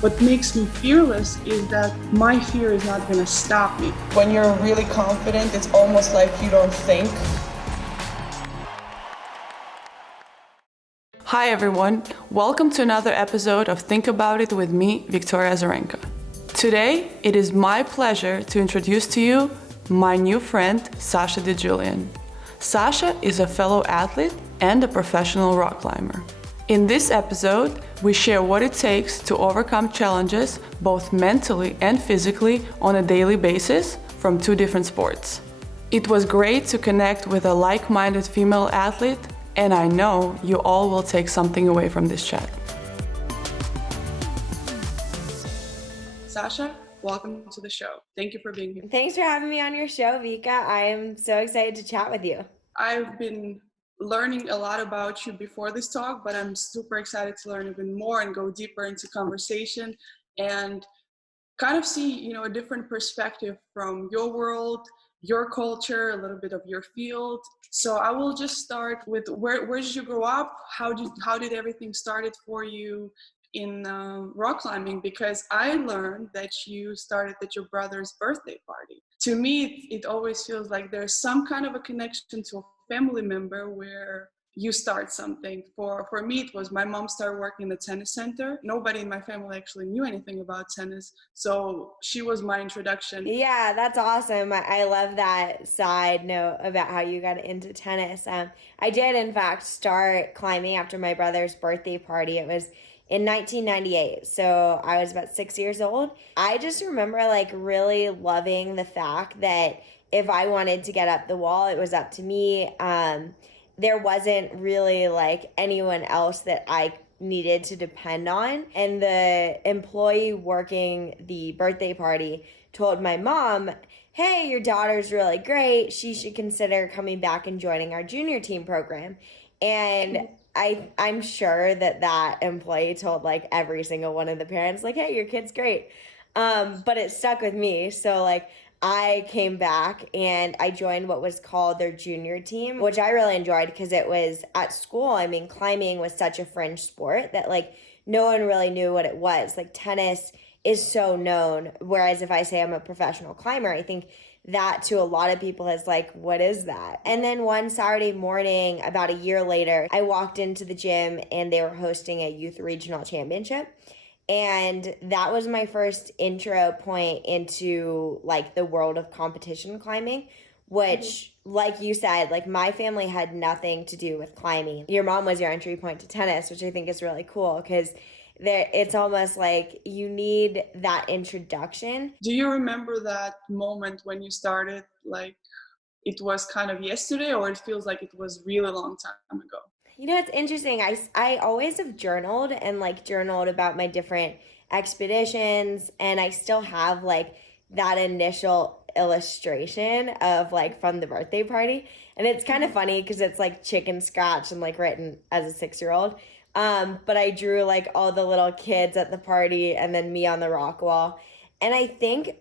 What makes me fearless is that my fear is not going to stop me. When you're really confident, it's almost like you don't think. Hi everyone, welcome to another episode of Think About It with me, Victoria Azarenka. Today, it is my pleasure to introduce to you my new friend, Sasha DiGuilian. Sasha is a fellow athlete and a professional rock climber. In this episode, we share what it takes to overcome challenges both mentally and physically on a daily basis from two different sports. It was great to connect with a like-minded female athlete, and I know you all will take something away from this chat. Sasha, welcome to the show. Thank you for being here. Thanks for having me on your show, Vika. I am so excited to chat with you. I've been learning a lot about you before this talk, but I'm super excited to learn even more and go deeper into conversation and kind of see, a different perspective from your world, your culture, a little bit of your field. So I will just start with where did you grow up? How did everything started for you in rock climbing? Because I learned that you started at your brother's birthday party. To me, it always feels like there's some kind of a connection to a family member where you start something. For me, it was my mom started working in the tennis center. Nobody in my family actually knew anything about tennis, so she was my introduction. Yeah, that's awesome. I love that side note about how you got into tennis. I did, in fact, start climbing after my brother's birthday party. It was in 1998, so I was about 6 years old. I just remember really loving the fact that if I wanted to get up the wall, it was up to me. There wasn't really anyone else that I needed to depend on. And the employee working the birthday party told my mom, hey, your daughter's really great. She should consider coming back and joining our junior team program. And I'm sure that employee told every single one of the parents, hey, your kid's great. But it stuck with me. So I came back and I joined what was called their junior team, which I really enjoyed because it was at school. I mean, climbing was such a fringe sport that no one really knew what it was. Tennis is so known. Whereas if I say I'm a professional climber, I think that to a lot of people is what is that? And then one Saturday morning, about a year later, I walked into the gym and they were hosting a youth regional championship. And that was my first intro point into the world of competition climbing, which like you said, my family had nothing to do with climbing. Your mom was your entry point to tennis, which I think is really cool because it's almost you need that introduction. Do you remember that moment when you started, it was kind of yesterday, or it feels like it was really long time ago? It's interesting. I always have journaled and journaled about my different expeditions, and I still have that initial illustration of from the birthday party. And it's kind of funny because it's chicken scratch and written as a 6-year-old. But I drew all the little kids at the party and then me on the rock wall. And I think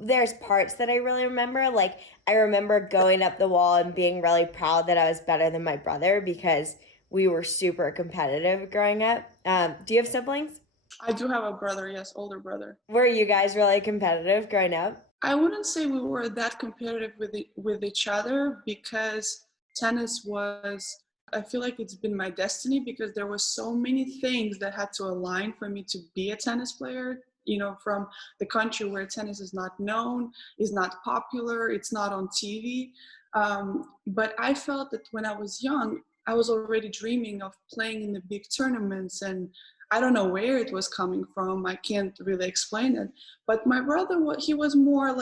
there's parts that I really remember. I remember going up the wall and being really proud that I was better than my brother because we were super competitive growing up. Do you have siblings? I do have a brother, yes, older brother. Were you guys really competitive growing up? I wouldn't say we were that competitive with each other because tennis was, I feel like it's been my destiny because there were so many things that had to align for me to be a tennis player. From the country where tennis is not known, is not popular, it's not on TV. But I felt that when I was young, I was already dreaming of playing in the big tournaments, and I don't know where it was coming from. I can't really explain it. But my brother, he was more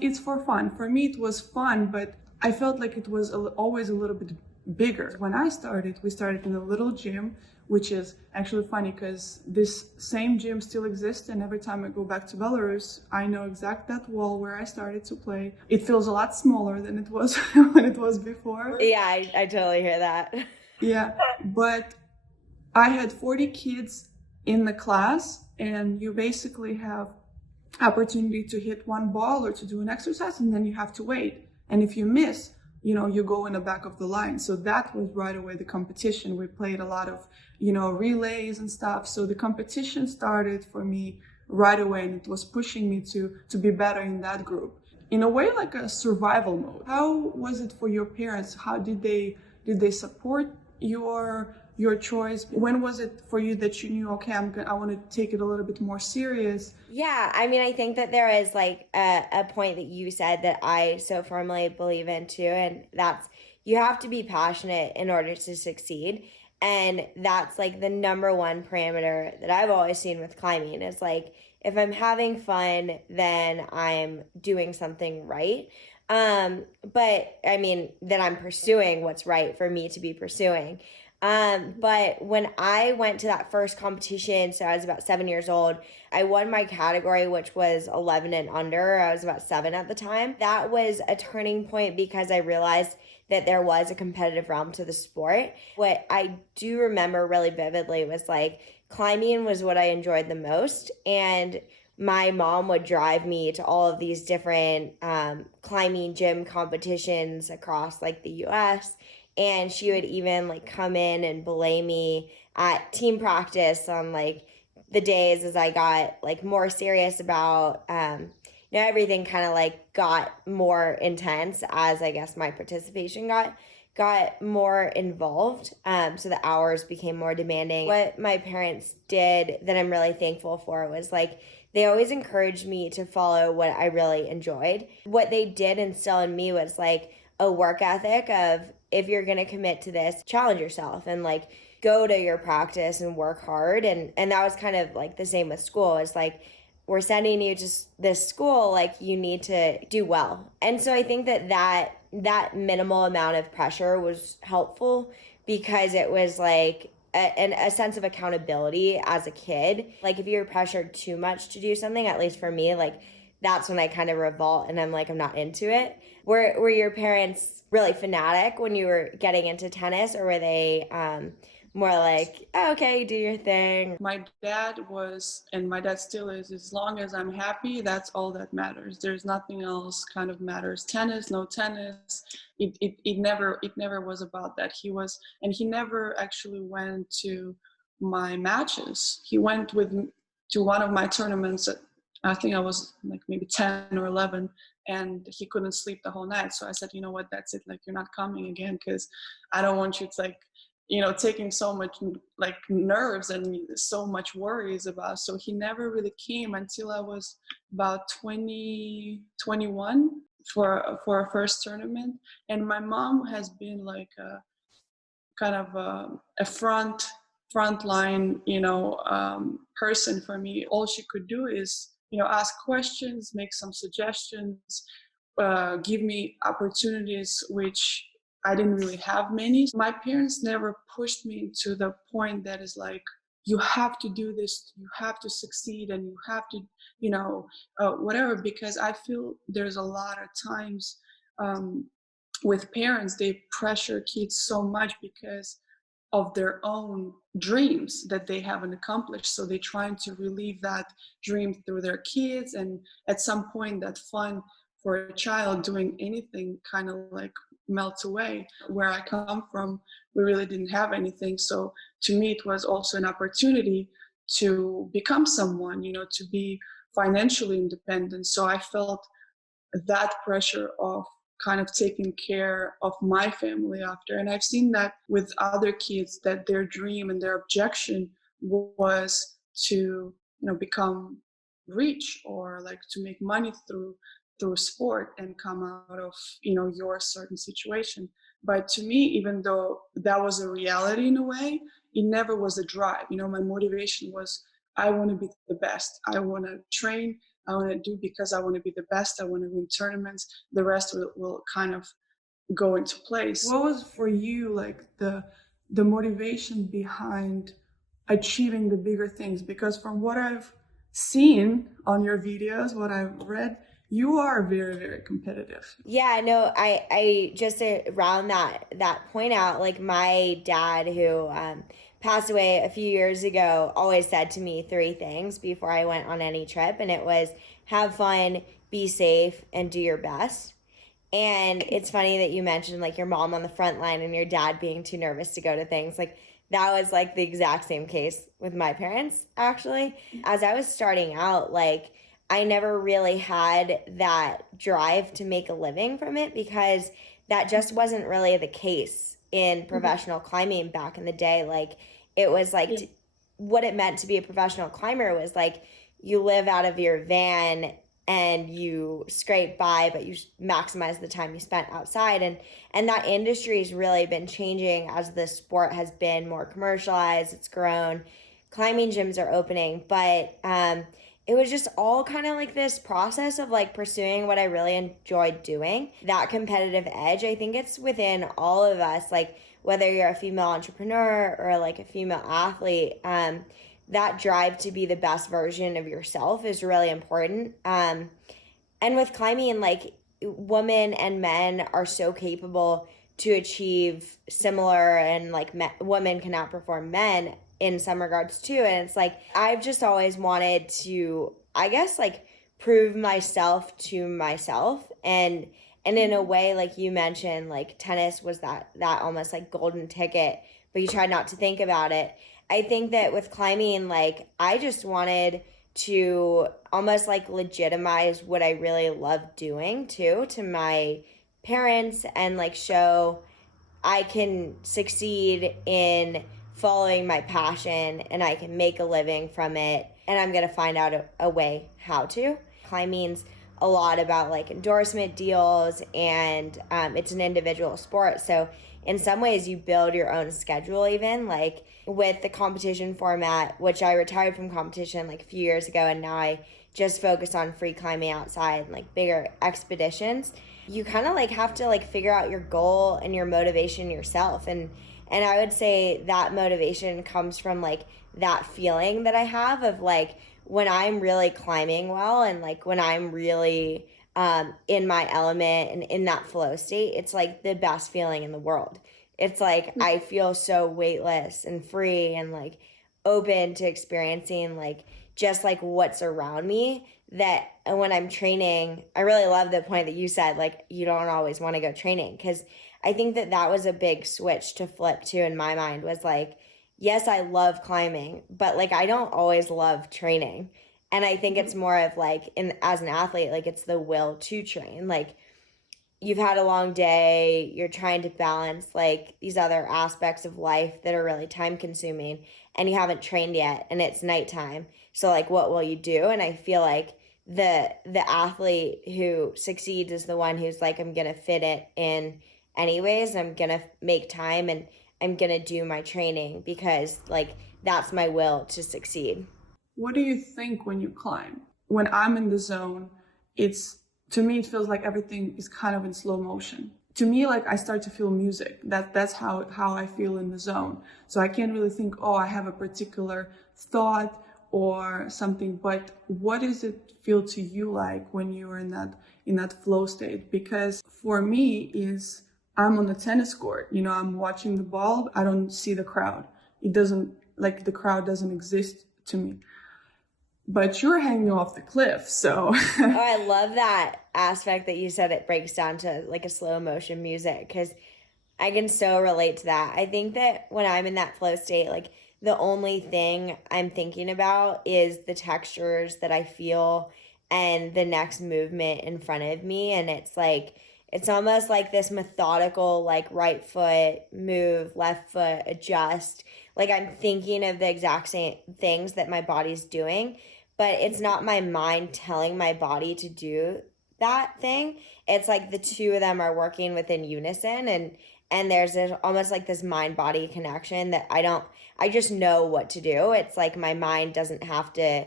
it's for fun. For me, it was fun, but I felt like it was always a little bit bigger. When we started in a little gym, which is actually funny because this same gym still exists, and every time I go back to Belarus, I know exact that wall where I started to play. It feels a lot smaller than it was when it was before. Yeah, I totally hear that. Yeah, but I had 40 kids in the class, and you basically have opportunity to hit one ball or to do an exercise, and then you have to wait. And if you miss, you go in the back of the line. So that was right away the competition. We played a lot of, relays and stuff. So the competition started for me right away, and it was pushing me to be better in that group. In a way, like a survival mode. How was it for your parents? How did they support your choice? When was it for you that you knew, okay, I want to take it a little bit more serious? Yeah, I mean, I think that there is like a point that you said that I so firmly believe in too, and that's you have to be passionate in order to succeed. And that's like the number one parameter that I've always seen with climbing is like, if I'm having fun, then I'm doing something right. But I mean, then I'm pursuing what's right for me to be pursuing. But when I went to that first competition, so I was about 7 years old, I won my category, which was 11 and under. I was about 7 at the time. That was a turning point because I realized that there was a competitive realm to the sport. What I do remember really vividly was like climbing was what I enjoyed the most. And my mom would drive me to all of these different climbing gym competitions across like the US. And she would even like come in and belay me at team practice on like the days as I got like more serious about everything kind of like got more intense as I guess my participation got more involved. So the hours became more demanding. What my parents did that I'm really thankful for was like they always encouraged me to follow what I really enjoyed. What they did instill in me was like a work ethic of if you're going to commit to this, challenge yourself and like go to your practice and work hard. And that was kind of like the same with school. It's like, we're sending you to this school, like you need to do well. And so I think that minimal amount of pressure was helpful because it was like a sense of accountability as a kid. Like if you're pressured too much to do something, at least for me, like that's when I kind of revolt and I'm like, I'm not into it. Were your parents really fanatic when you were getting into tennis, or were they more like, oh, okay, do your thing? My dad was, and my dad still is, as long as I'm happy, that's all that matters. There's nothing else kind of matters. Tennis, no tennis. It never was about that. He never actually went to my matches. He went to one of my tournaments. I think I was like maybe 10 or 11, and he couldn't sleep the whole night. So I said, you know what, that's it. Like, you're not coming again, because I don't want you to like, taking so much like nerves and so much worries about. So he never really came until I was about 20, 21 for a first tournament. And my mom has been like a kind of a front line, person for me. All she could do is, ask questions, make some suggestions, give me opportunities, which I didn't really have many. My parents never pushed me to the point that is like, you have to do this, you have to succeed, and you have to, whatever, because I feel there's a lot of times with parents, they pressure kids so much because of their own dreams that they haven't accomplished. So they're trying to relieve that dream through their kids. And at some point, that fun for a child doing anything kind of like melts away. Where I come from, we really didn't have anything. So to me, it was also an opportunity to become someone, to be financially independent. So I felt that pressure of kind of taking care of my family after. And I've seen that with other kids, that their dream and their objection was to, become rich, or like to make money through sport and come out of, your certain situation. But to me, even though that was a reality in a way, it never was a drive. My motivation was, I want to be the best. I want to train. I want to do because I want to be the best. I want to win tournaments. The rest will kind of go into place. What was for you like the motivation behind achieving the bigger things? Because from what I've seen on your videos, what I've read, you are very, very competitive. Yeah, no, I just to round that point out, like my dad who passed away a few years ago always said to me 3 things before I went on any trip, and it was have fun, be safe, and do your best. And it's funny that you mentioned like your mom on the front line and your dad being too nervous to go to things. Like that was like the exact same case with my parents, actually. As I was starting out, like, I never really had that drive to make a living from it because that just wasn't really the case in Mhm. professional climbing back in the day. Like, it was like Yeah. what it meant to be a professional climber was like you live out of your van and you scrape by, but you maximize the time you spent outside. And that industry has really been changing as the sport has been more commercialized. It's grown. Climbing gyms are opening, but it was just all kind of like this process of like pursuing what I really enjoyed doing. That competitive edge, I think it's within all of us, like whether you're a female entrepreneur or like a female athlete, that drive to be the best version of yourself is really important. And with climbing, like women and men are so capable to achieve similar, and like women can outperform men in some regards too. And it's like I've just always wanted to, I guess, like prove myself to myself. And in a way, like you mentioned, like tennis was that almost like golden ticket, but you tried not to think about it. I think that with climbing, like I just wanted to almost like legitimize what I really love doing too to my parents, and like show I can succeed in following my passion and I can make a living from it, and I'm going to find out a way how to. Climbing's a lot about like endorsement deals, and it's an individual sport. So in some ways you build your own schedule, even like with the competition format, which I retired from competition like a few years ago, and now I just focus on free climbing outside and like bigger expeditions. You kind of like have to like figure out your goal and your motivation yourself. And I would say that motivation comes from like that feeling that I have of like when I'm really climbing well, and like when I'm really in my element and in that flow state, it's like the best feeling in the world. It's like I feel so weightless and free and like open to experiencing like just like what's around me, that when I'm training, I really love the point that you said, like, you don't always want to go training. Because I think that that was a big switch to flip to in my mind, was like, yes, I love climbing, but like, I don't always love training. And I think it's more of like, as an athlete, like, it's the will to train. Like, you've had a long day, you're trying to balance like these other aspects of life that are really time consuming, and you haven't trained yet and it's nighttime. So like what will you do? And I feel like the athlete who succeeds is the one who's like, I'm gonna fit it in anyways. I'm gonna make time, and I'm gonna do my training because like that's my will to succeed. What do you think when you climb? When I'm in the zone, it's to me it feels like everything is kind of in slow motion. To me, like I start to feel music. That's how I feel in the zone. So I can't really think, oh, I have a particular thought or something. But what does it feel to you like when you're in that flow state? Because for me, is I'm on the tennis court. You know, I'm watching the ball. I don't see the crowd. It doesn't like the crowd doesn't exist to me, but you're hanging off the cliff. So Oh, I love that aspect that you said, it breaks down to like a slow motion music, because I can so relate to that. I think that when I'm in that flow state, like the only thing I'm thinking about is the textures that I feel and the next movement in front of me. And it's like, it's almost like this methodical, like right foot move, left foot adjust. Like I'm thinking of the exact same things that my body's doing, but it's not my mind telling my body to do that thing. It's like the two of them are working within unison, and there's this, almost like this mind body connection that I just know what to do. It's like my mind doesn't have to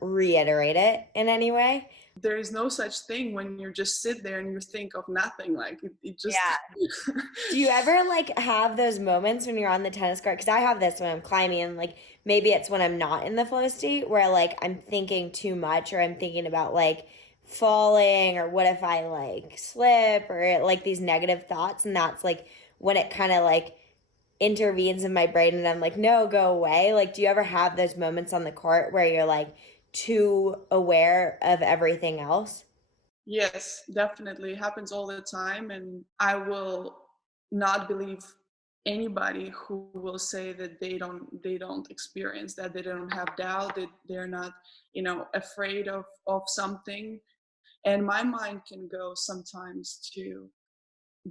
reiterate it in any way. there is no such thing when you just sit there and you think of nothing. Like it just Yeah. Do you ever like have those moments when you're on the tennis court? Because I have this when I'm climbing, and like maybe it's when I'm not in the flow state where like I'm thinking too much, or I'm thinking about like falling, or what if I like slip, or like these negative thoughts. And that's like when it kind of like intervenes in my brain, and I'm like, no, go away. Like, do you ever have those moments on the court where you're like too aware of everything else? yes, definitely it happens all the time, and I will not believe anybody who will say that they don't experience that, they don't have doubt, that they're not, afraid of something. And my mind can go sometimes to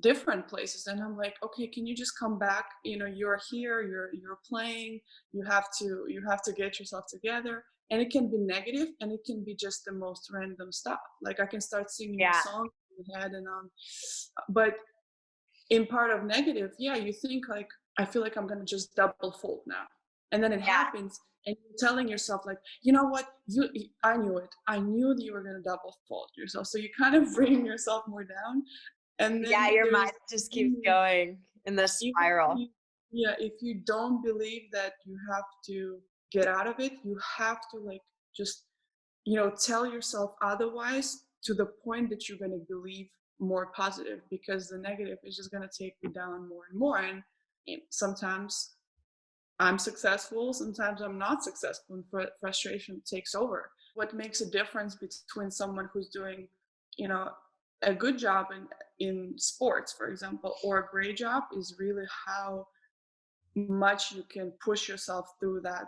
different places, and I'm like, okay, can you just come back? You're here, you're playing, you have to get yourself together. And it can be negative, and it can be just the most random stuff. Like I can start singing a Yeah. song in my head, and but in part of negative, yeah, you think like, I feel like I'm gonna just double fold now. And then it happens, and you're telling yourself like, you know what, I knew it. I knew that you were gonna double fold yourself. So you kind of bring yourself more down. And Yeah, then your there's mind just keeps going in this if spiral. if you don't believe that you have to get out of it, you have to like just tell yourself otherwise, to the point that you're going to believe more positive, because the negative is just going to take you down more and more. And sometimes I'm successful, sometimes I'm not successful, and frustration takes over. What makes a difference between someone who's doing, a good job in sports, for example, or a great job, is really how much you can push yourself through that,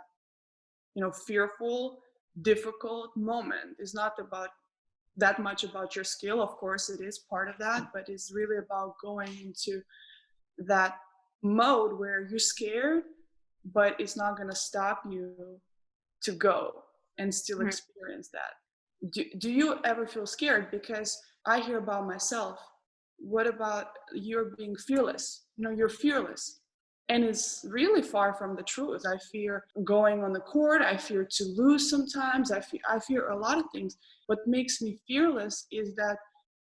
fearful, difficult moment. It's not about that much about your skill. Of course, it is part of that, but it's really about going into that mode where you're scared, but it's not going to stop you to go and still experience that. Do you ever feel scared? Because I hear about myself. What about you're being fearless? You're fearless. And it's really far from the truth. I fear going on the court. I fear to lose sometimes. I fear a lot of things. What makes me fearless is that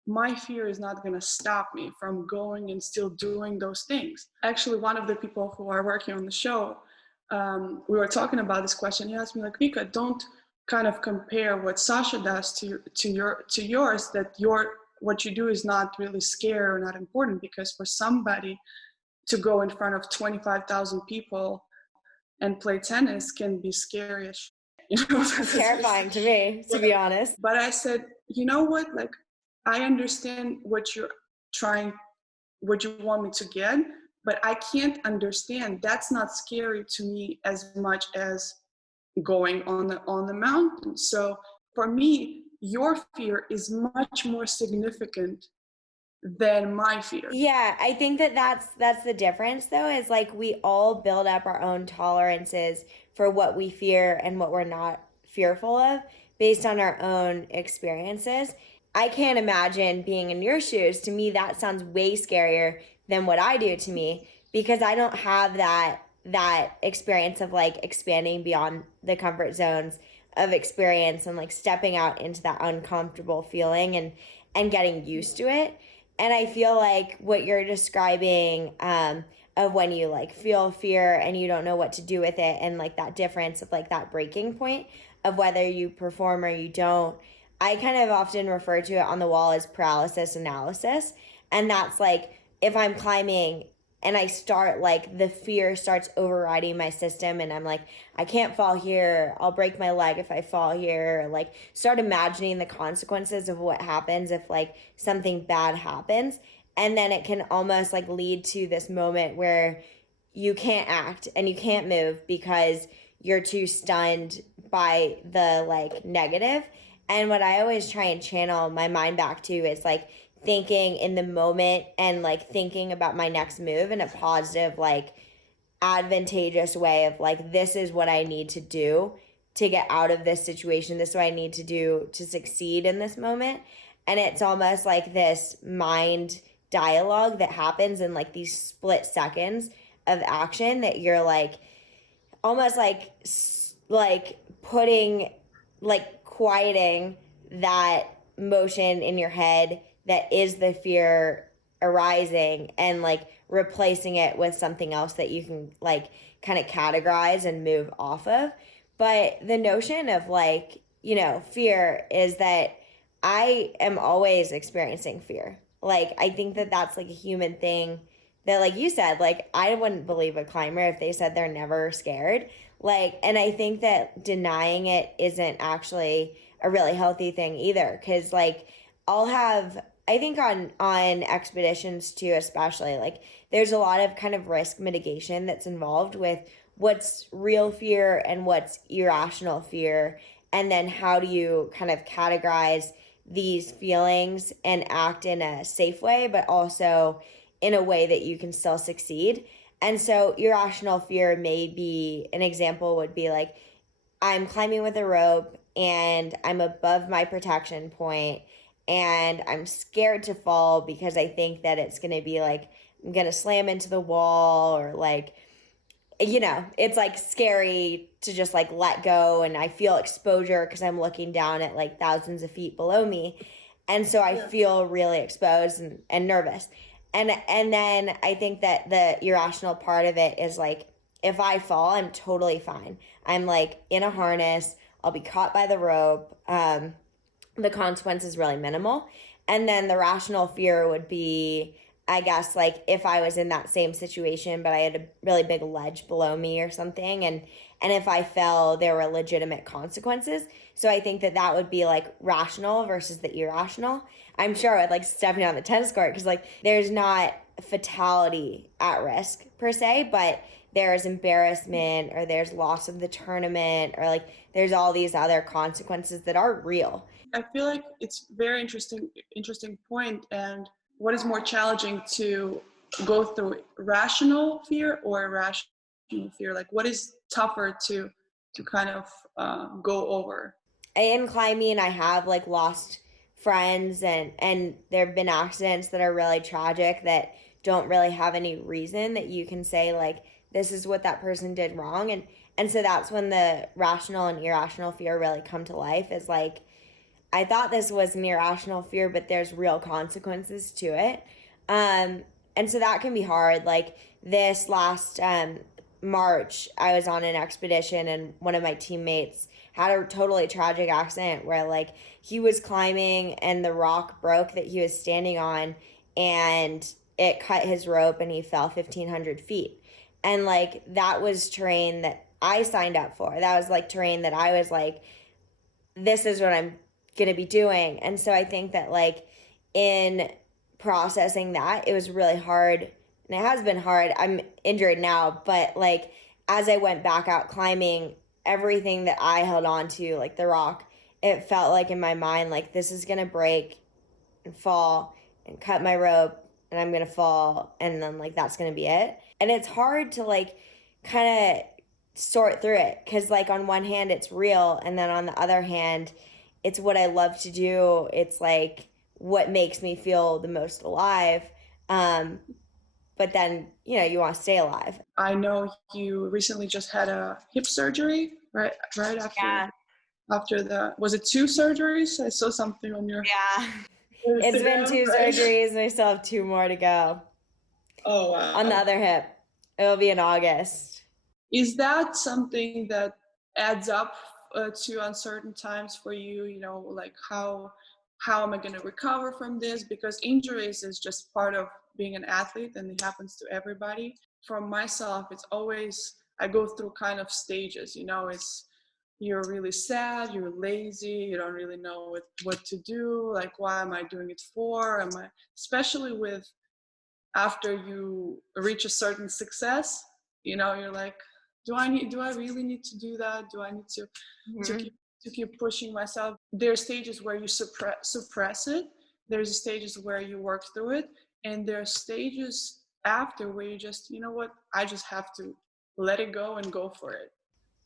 my fear is not going to stop me from going and still doing those things. Actually, one of the people who are working on the show, we were talking about this question. He asked me like, Vika, don't kind of compare what Sasha does to yours. That what you do is not really scary or not important, because for somebody to go in front of 25,000 people and play tennis can be scary as It's terrifying to me, to be honest. But I said, you know what? Like, I understand what you want me to get, but I can't understand. That's not scary to me as much as going on the mountain. So for me, your fear is much more significant than my fear. Yeah, I think that's the difference though, is like we all build up our own tolerances for what we fear and what we're not fearful of based on our own experiences. I can't imagine being in your shoes. To me, that sounds way scarier than what I do to me, because I don't have that experience of like expanding beyond the comfort zones of experience and like stepping out into that uncomfortable feeling and getting used to it. And I feel like what you're describing, of when you like feel fear and you don't know what to do with it, and like that difference of like that breaking point of whether you perform or you don't, I kind of often refer to it on the wall as paralysis analysis. And that's like, if I'm climbing and I start like the fear starts overriding my system, and I'm like, I can't fall here, I'll break my leg if I fall here, like start imagining the consequences of what happens if like something bad happens. And then it can almost like lead to this moment where you can't act and you can't move because you're too stunned by the like negative. And what I always try and channel my mind back to is like thinking in the moment and like thinking about my next move in a positive, like advantageous way of like, this is what I need to do to get out of this situation. This is what I need to do to succeed in this moment. And it's almost like this mind dialogue that happens in like these split seconds of action that you're like almost like putting like quieting that motion in your head that is the fear arising, and like replacing it with something else that you can like kind of categorize and move off of. But the notion of like, fear is that I am always experiencing fear. Like, I think that that's like a human thing that, like you said, like I wouldn't believe a climber if they said they're never scared. Like, and I think that denying it isn't actually a really healthy thing either. 'Cause like I'll have I think on expeditions too, especially, like there's a lot of kind of risk mitigation that's involved with what's real fear and what's irrational fear, and then how do you kind of categorize these feelings and act in a safe way, but also in a way that you can still succeed. And so irrational fear, may be an example, would be like, I'm climbing with a rope and I'm above my protection point and I'm scared to fall because I think that it's going to be like I'm going to slam into the wall, or like, it's like scary to just like let go, and I feel exposure because I'm looking down at like thousands of feet below me. And so I feel really exposed and nervous. And then I think that the irrational part of it is like, if I fall, I'm totally fine. I'm like in a harness, I'll be caught by the rope. The consequence is really minimal. And then the rational fear would be, I guess, like if I was in that same situation, but I had a really big ledge below me or something, and if I fell, there were legitimate consequences. So I think that would be like rational versus the irrational. I'm sure I'd like stepping on the tennis court because like there's not fatality at risk per se, but there's embarrassment, or there's loss of the tournament, or like there's all these other consequences that are real. I feel like it's very interesting point. And what is more challenging, to go through rational fear or irrational fear? Like, what is tougher to kind of go over? In climbing, I have like lost friends, and there have been accidents that are really tragic that don't really have any reason that you can say like this is what that person did wrong. And so that's when the rational and irrational fear really come to life, is like, I thought this was an irrational fear, but there's real consequences to it. And so that can be hard. Like this last March, I was on an expedition, and one of my teammates had a totally tragic accident where like he was climbing and the rock broke that he was standing on, and it cut his rope and he fell 1,500 feet. And like that was terrain that I signed up for. That was like terrain that I was like, this is what I'm gonna be doing. And so I think that like in processing that, it was really hard, and it has been hard. I'm injured now, but like as I went back out climbing, everything that I held on to, like the rock, it felt like in my mind like this is gonna break and fall and cut my rope, and I'm gonna fall, and then like that's gonna be it. And it's hard to like kind of sort through it, because like on one hand it's real, and then on the other hand it's what I love to do. It's like what makes me feel the most alive. But then, you want to stay alive. I know you recently just had a hip surgery, right after the, was it 2 surgeries? I saw something on your It's been 2 surgeries, and I still have 2 more to go. Oh wow. On the other hip. It'll be in August. Is that something that adds up to uncertain times for you? Like how am I going to recover from this? Because injuries is just part of being an athlete, and it happens to everybody. For myself, it's always, I go through kind of stages. It's, you're really sad, you're lazy, you don't really know what to do. Like, why am I doing it for? Especially with, after you reach a certain success, you're like, do I really need to do that? Do I need to keep pushing myself? There are stages where you suppress it. There's stages where you work through it. And there are stages after where you just, I just have to let it go and go for it.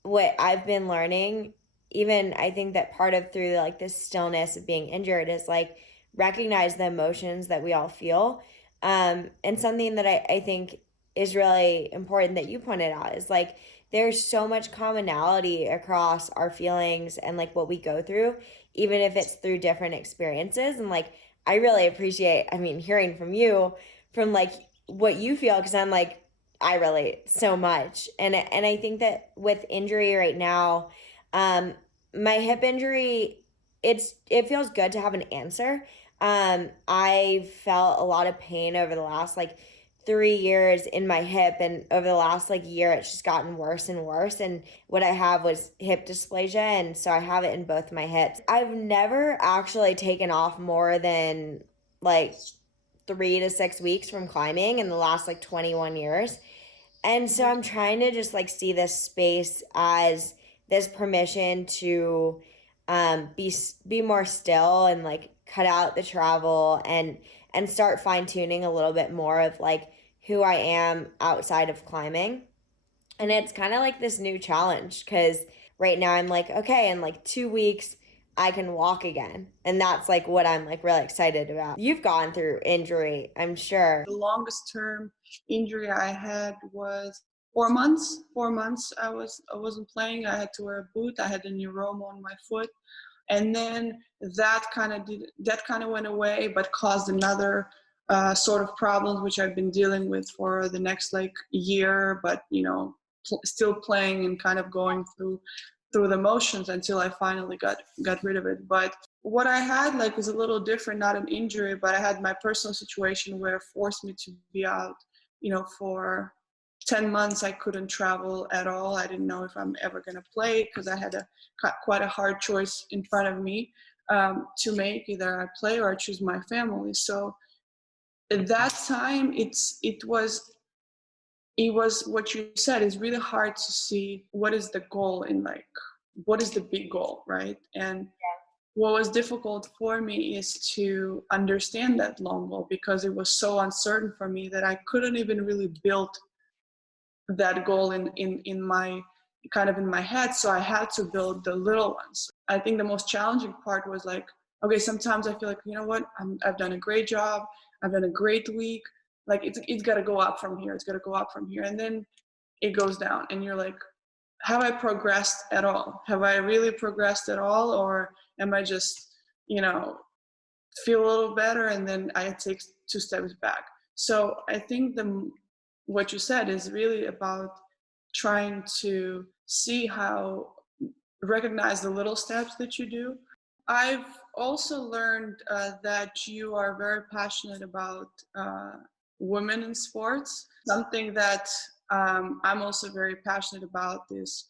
What I've been learning, even I think that part of through like this stillness of being injured, is like recognize the emotions that we all feel. And something that I think is really important that you pointed out is like there's so much commonality across our feelings and like what we go through, even if it's through different experiences. And like I really appreciate, hearing from you, from like what you feel, because I'm like, I relate so much. And I think that with injury right now, my hip injury, it feels good to have an answer. I felt a lot of pain over the last like 3 years in my hip, and over the last like year it's just gotten worse and worse. And what I have was hip dysplasia, and so I have it in both my hips. I've never actually taken off more than like 3 to 6 weeks from climbing in the last like 21 years. And so I'm trying to just like see this space as this permission to be more still and like cut out the travel and start fine tuning a little bit more of like who I am outside of climbing. And it's kind of like this new challenge because right now I'm like, okay, in like 2 weeks, I can walk again. And that's like what I'm like really excited about. You've gone through injury, I'm sure. The longest term injury I had was 4 months. 4 months I wasn't playing. I had to wear a boot. I had a neuroma on my foot. And then that kind of went away, but caused another sort of problems which I've been dealing with for the next like year, but still playing and kind of going through the motions until I finally got rid of it. But what I had like is a little different, not an injury, but I had my personal situation where it forced me to be out, for 10 months. I couldn't travel at all. I didn't know if I'm ever going to play because I had quite a hard choice in front of me to make. Either I play or I choose my family. So at that time, it was what you said. It's really hard to see what is the goal in like, what is the big goal, right? And what was difficult for me is to understand that long goal because it was so uncertain for me that I couldn't even really build that goal in my kind of in my head. So I had to build the little ones. I think the most challenging part was like, okay, sometimes I feel like, you know what, I've done a great job. I've done a great week. Like it's got to go up from here. It's got to go up from here. And then it goes down and you're like, have I progressed at all? Have I really progressed at all? Or am I just, feel a little better and then I take 2 steps back? So I think what you said is really about trying to recognize the little steps that you do. I've also learned that you are very passionate about women in sports. Something that I'm also very passionate about is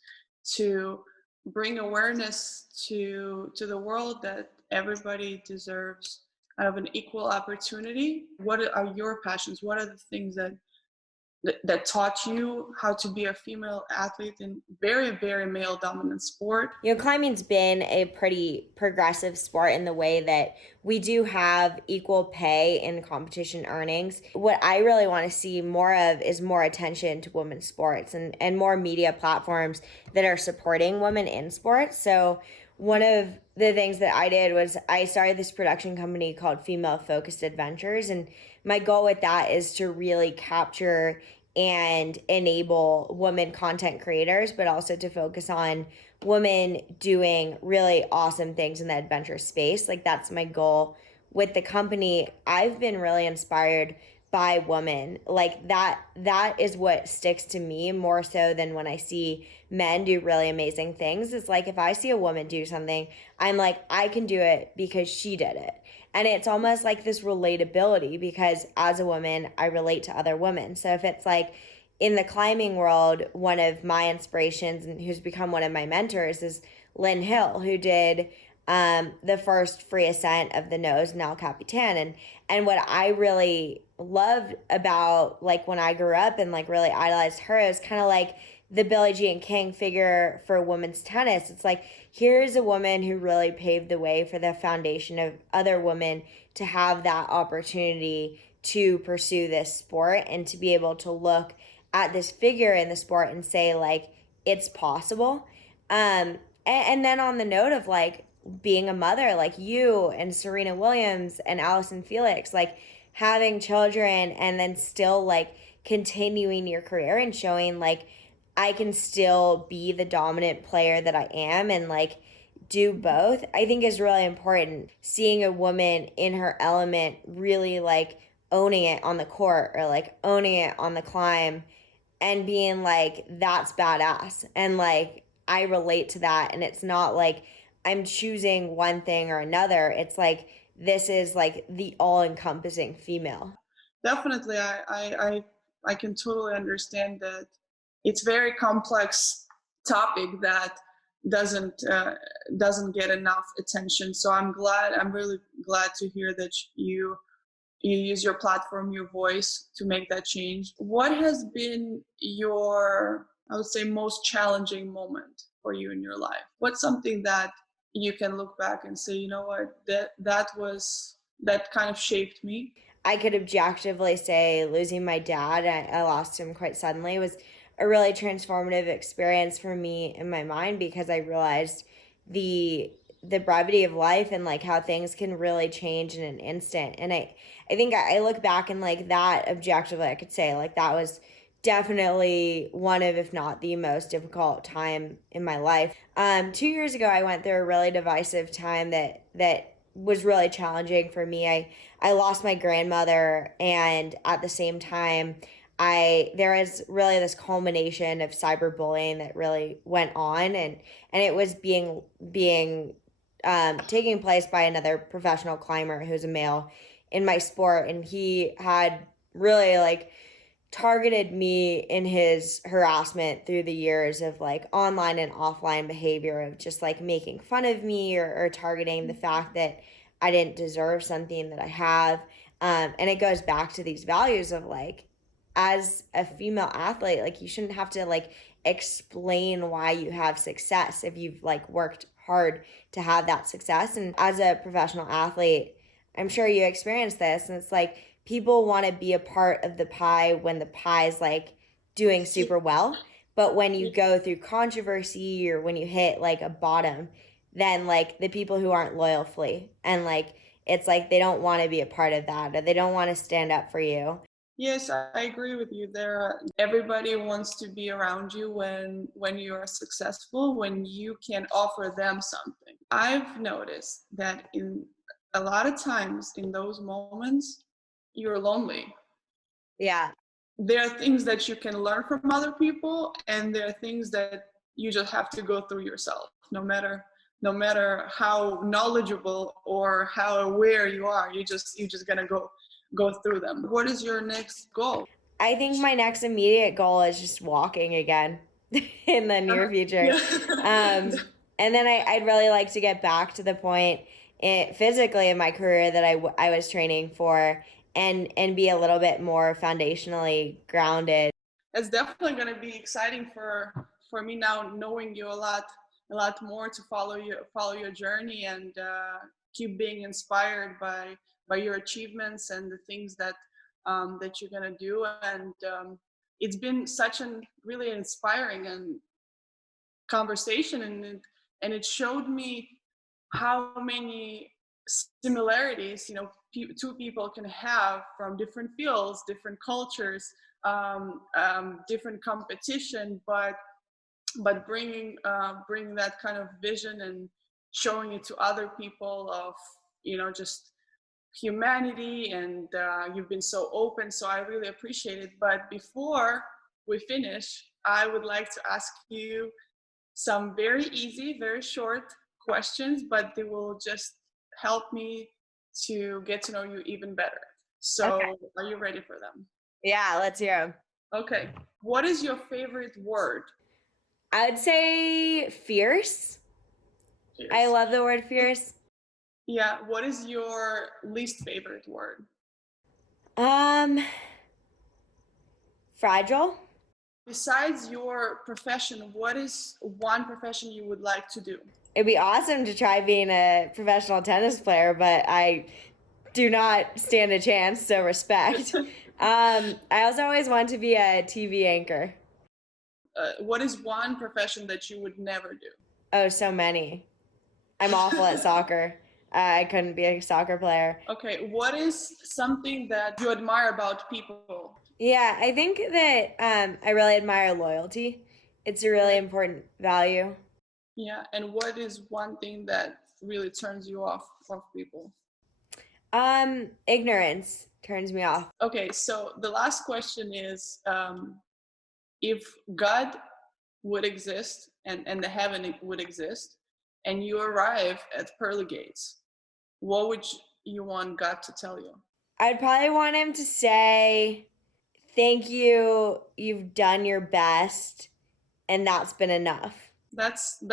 to bring awareness to the world that everybody deserves kind of an equal opportunity. What are your passions? What are the things that taught you how to be a female athlete in very, very male dominant sport? Climbing's been a pretty progressive sport in the way that we do have equal pay in competition earnings. What I really want to see more of is more attention to women's sports and more media platforms that are supporting women in sports. So one of the things that I did was I started this production company called Female Focused Adventures. And my goal with that is to really capture and enable women content creators, but also to focus on women doing really awesome things in the adventure space. Like that's my goal with the company. I've been really inspired by women. Like that is what sticks to me more so than when I see men do really amazing things. It's like if I see a woman do something, I'm like, I can do it because she did it. And it's almost like this relatability because as a woman, I relate to other women. So if it's like in the climbing world, one of my inspirations and who's become one of my mentors is Lynn Hill, who did the first free ascent of the nose in El Capitan. And what I really loved about like when I grew up and like really idolized her is kind of like the Billie Jean King figure for women's tennis. It's like, here's a woman who really paved the way for the foundation of other women to have that opportunity to pursue this sport and to be able to look at this figure in the sport and say like, it's possible. And then on the note of like being a mother, like you and Serena Williams and Allison Felix, like having children and then still like continuing your career and showing like, I can still be the dominant player that I am and like do both, I think is really important. Seeing a woman in her element really like owning it on the court or like owning it on the climb and being like, that's badass. And like, I relate to that. And it's not like I'm choosing one thing or another. It's like, this is like the all-encompassing female. Definitely. I can totally understand that. It's very complex topic that doesn't get enough attention. So I'm really glad to hear that you you use your platform, your voice to make that change. What has been your, I would say, most challenging moment for you in your life? What's something that you can look back and say, you know what, that kind of shaped me? I could objectively say losing my dad, I lost him quite suddenly, was a really transformative experience for me in my mind, because I realized the the brevity of life and like how things can really change in an instant. And I think I look back and like that objectively I could say like that was definitely one of, if not the most difficult time in my life. 2 years ago I went through a really divisive time that was really challenging for me. I lost my grandmother, and at the same time, there was really this culmination of cyberbullying that really went on, and it was being taking place by another professional climber who's a male in my sport, and he had really like targeted me in his harassment through the years of like online and offline behavior of just like making fun of me, or targeting the fact that I didn't deserve something that I have. And it goes back to these values of like, as a female athlete, like you shouldn't have to like explain why you have success if you've like worked hard to have that success. And as a professional athlete, I'm sure you experienced this, and it's like people want to be a part of the pie when the pie is like doing super well. But when you go through controversy or when you hit like a bottom, then like the people who aren't loyal flee. And like it's like they don't want to be a part of that, or they don't want to stand up for you. Yes, I agree with you there. Everybody wants to be around you when you are successful, when you can offer them something. I've noticed that in a lot of times in those moments, you're lonely. Yeah. There are things that you can learn from other people, and there are things that you just have to go through yourself, no matter how knowledgeable or how aware you are. You just gonna go through them. What is your next goal? I think my next immediate goal is just walking again in the near future. Yeah. And then I'd really like to get back to the point physically in my career that I was training for, and be a little bit more foundationally grounded. It's definitely going to be exciting for me now, knowing you a lot more, to follow your journey, and keep being inspired by your achievements and the things that you're going to do. And it's been such an really inspiring and conversation, and it showed me how many similarities, two people can have from different fields, different cultures, different competition, but bringing that kind of vision and showing it to other people of, just humanity. And you've been so open, so I really appreciate it. But before we finish, I would like to ask you some very easy, very short questions, but they will just help me to get to know you even better. So, Okay. Are you ready for them? Yeah, let's hear 'em. Okay. What is your favorite word? I would say fierce. I Cheers. love the word fierce. Yeah. What is your least favorite word? Um, fragile. Besides your profession, what is one profession you would like to do? It'd be awesome to try being a professional tennis player, but I do not stand a chance, so respect. I also always want to be a TV anchor. What is one profession that you would never do? Oh, so many. I'm awful at soccer. I couldn't be a soccer player. Okay. What is something that you admire about people? Yeah, I think that I really admire loyalty. It's a really important value. Yeah. And what is one thing that really turns you off of people? Ignorance turns me off. Okay. So the last question is, if God would exist, and the heaven would exist, and you arrive at pearly gates, what would you want God to tell you? I'd probably want him to say, "Thank you. You've done your best, and that's been enough." That's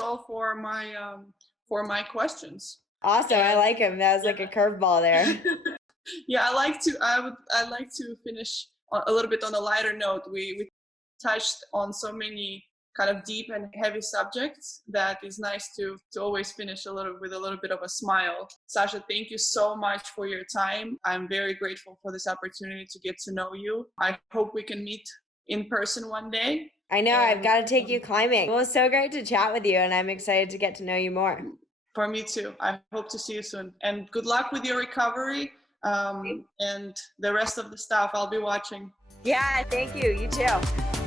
all for my questions. Awesome. I like him. That was like a curveball there. Yeah, I like to finish a little bit on a lighter note. We touched on so many kind of deep and heavy subjects that is nice to always finish with a little bit of a smile. Sasha, thank you so much for your time. I'm very grateful for this opportunity to get to know you. I hope we can meet in person one day. I know, I've got to take you climbing. It was so great to chat with you, and I'm excited to get to know you more. For me too. I hope to see you soon. And good luck with your recovery and the rest of the stuff. I'll be watching. Yeah, thank you. You too.